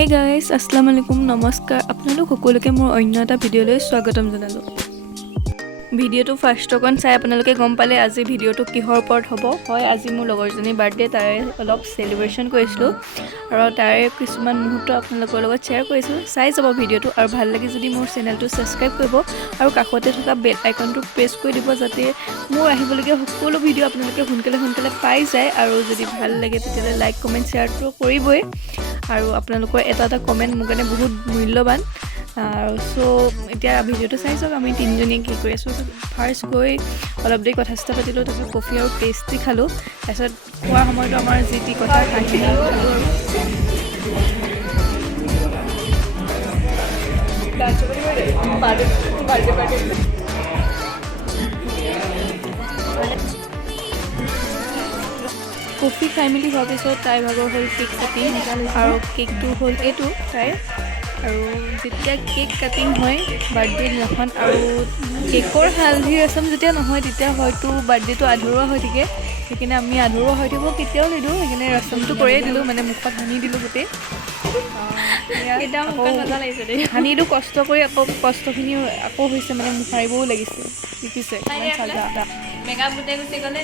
Hey guys, Assalamualaikum, নমস্কাৰ আপোনালোক সকলোকে মোৰ অন্য এটা ভিডিঅ'লৈ স্বাগতম জনালোঁ। ভিডিঅ'টো ফাৰ্ষ্ট অকণ চাই আপোনালোকে গম পালে আজি ভিডিঅ'টো কিহৰ ওপৰত হ'ব। হয়, আজি মোৰ লগৰজনীৰ বাৰ্থডে, তাৰে অলপ চেলিব্ৰেশ্যন কৰিছিলোঁ আৰু তাৰে কিছুমান মুহূৰ্ত আপোনালোকৰ লগত শ্বেয়াৰ কৰিছোঁ। চাই যাব ভিডিঅ'টো আৰু ভাল লাগে যদি মোৰ চেনেলটো ছাবস্ক্ৰাইব কৰিব আৰু কাষতে থকা বেল আইকনটো প্ৰেছ কৰি দিব যাতে মোৰ আহিবলগীয়া সকলো ভিডিঅ' আপোনালোকে সোনকালে পাই যায়। আৰু যদি ভাল লাগে তেতিয়াহ'লে লাইক কমেণ্ট শ্বেয়াৰটো কৰিবই আৰু আপোনালোকৰ এটা কমেণ্ট মোৰ কাৰণে বহুত মূল্যৱান। সো এতিয়া ভিডিঅ'টো চাই চাওক। আমি তিনিজনীয়ে কি কৰি আছোঁ। ফাৰ্ষ্ট গৈ অলপ দেৰি কথা চথা পাতিলোঁ, তাৰপিছত কফি আৰু পেষ্ট্ৰি খালোঁ। তাৰপিছত খোৱাৰ সময়তো আমাৰ যি টি কথা কাহিনী খালোঁ আৰু কফি খাই মেলি হোৱাৰ পিছত তাইৰ ভাগৰ হ'ল কেক কাটিং আৰু কেকটো হ'ল এইটো তাইৰ। আৰু যেতিয়া কেক কাটিং হয় বাৰ্থডে দিনাখন আৰু কেকৰ হালধি ৰচম যেতিয়া নহয় তেতিয়া হয়তো বাৰ্থডেটো আধৰুৱা হৈ থাকে। সেইকাৰণে আমি আধৰুৱা হৈ থাকিব কেতিয়াও নিদিওঁ, সেইকাৰণে ৰচমটো কৰিয়ে দিলোঁ, মানে মুখত সানি দিলোঁ গোটেই। সানিটো কষ্ট কৰি আকৌ কষ্টখিনি আকৌ হৈছে, মানে মোক সাৰিবও লাগিছে। দেখিছে মেকআপ গোটেই গুচি গ'লে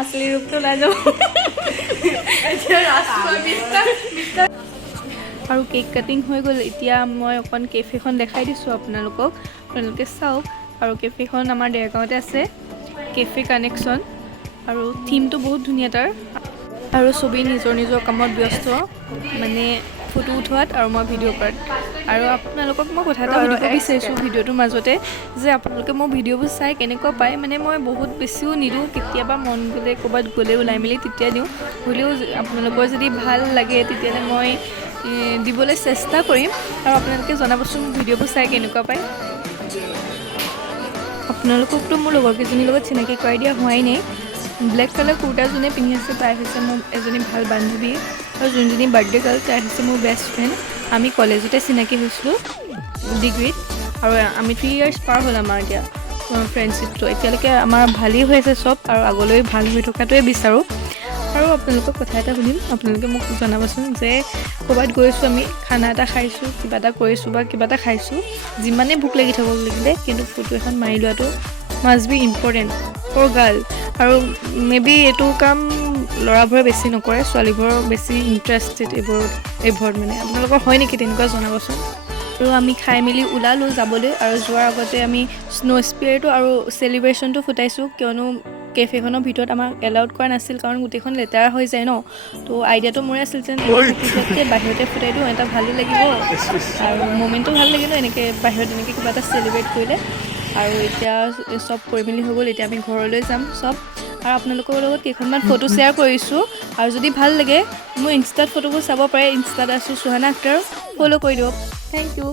আচলি ৰূপটো ওলাই যাব। আৰু কেক কাটিং হৈ গ'ল। এতিয়া মই অকণ কেফেখন দেখাই দিছোঁ আপোনালোকে চাওক। আৰু কেফেখন আমাৰ দেৰগাঁৱতে আছে, কেফে কানেকশ্যন। আৰু থিমটো বহুত ধুনীয়া তাৰ, আৰু চবেই নিজৰ কামত ব্যস্ত, মানে ফটো উঠোৱাত আৰু মই ভিডিঅ' কৰাত। আৰু আপোনালোকক মই কথা এটা সুধিব বিচাৰিছোঁ ভিডিঅ'টোৰ মাজতে যে আপোনালোকে মোৰ ভিডিঅ'বোৰ চাই কেনেকুৱা পায়। মানে মই বহুত বেছিও নিদিওঁ, কেতিয়াবা মন গ'লে ক'ৰবাত গ'লে ওলাই মেলি তেতিয়া দিওঁ। হ'লেও আপোনালোকৰ যদি ভাল লাগে তেতিয়াহ'লে মই দিবলৈ চেষ্টা কৰিম। আৰু আপোনালোকে জনাবচোন ভিডিঅ'বোৰ চাই কেনেকুৱা পায়। আপোনালোককতো মোৰ লগৰকেইজনীৰ লগত চিনাকি কৰাই দিয়া হোৱাই নাই। ব্লেক কালাৰ কুৰ্তা যোনে পিন্ধি আছে তাই হৈছে মোৰ এজনী ভাল বান্ধৱী, আৰু যোনজনী বাৰ্থডে গাৰ্ল তাই হৈছে মোৰ বেষ্ট ফ্ৰেণ্ড। আমি কলেজতে চিনাকি হৈছিলোঁ ডিগ্ৰীত, আৰু আমি 3 years পাৰ হ'ল আমাৰ এতিয়া ফ্ৰেণ্ডশ্বিপটো। এতিয়ালৈকে আমাৰ ভালেই হৈ আছে চব, আৰু আগলৈ ভাল হৈ থকাটোৱে বিচাৰোঁ। আৰু আপোনালোকক কথা এটা সুধিম, আপোনালোকে মোক জনাবচোন যে ক'ৰবাত গৈছোঁ, আমি খানা এটা খাইছোঁ, কিবা এটা কৰিছোঁ বা কিবা এটা খাইছোঁ, যিমানেই ভোক লাগি থাকক লাগিলে, কিন্তু ফটো এখন মাৰি লোৱাটো must be important for girl. আৰু মে বি এইটো কাম ল'ৰাবোৰে বেছি নকৰে, ছোৱালীবোৰৰ বেছি ইণ্টাৰেষ্টেড এইবোৰত মানে। আপোনালোকৰ হয় নেকি তেনেকুৱা জনাবচোন। আৰু আমি খাই মেলি ওলালোঁ যাবলৈ, আৰু যোৱাৰ আগতে আমি স্ন' স্পিয়াৰটো আৰু চেলিব্ৰেশ্যনটো ফুটাইছোঁ, কিয়নো কেফেখনৰ ভিতৰত আমাক এলাউড কৰা নাছিল, কাৰণ গোটেইখন লেতেৰা হৈ যায় ন। তো আইডিয়াটো মোৰে আছিল যেন যোৱাতকৈ বাহিৰতে ফুটাই দিওঁ, এটা ভালো লাগিব আৰু মমেণ্টটো ভাল লাগে ন এনেকৈ বাহিৰত এনেকৈ কিবা এটা চেলিব্ৰেট কৰিলে। আৰু এতিয়া চব কৰি মেলি হৈ গ'ল, এতিয়া আমি ঘৰলৈ যাম চব। আৰু আপোনালোকৰ লগত কেইখনমান ফটো শ্বেয়াৰ কৰিছোঁ, আৰু যদি ভাল লাগে মোৰ ইনষ্টাত ফটোবোৰ চাব পাৰে। ইনষ্টাত আছোঁ সুহানা আখতাৰ, ফ'ল' কৰি দিয়ক। Thank U.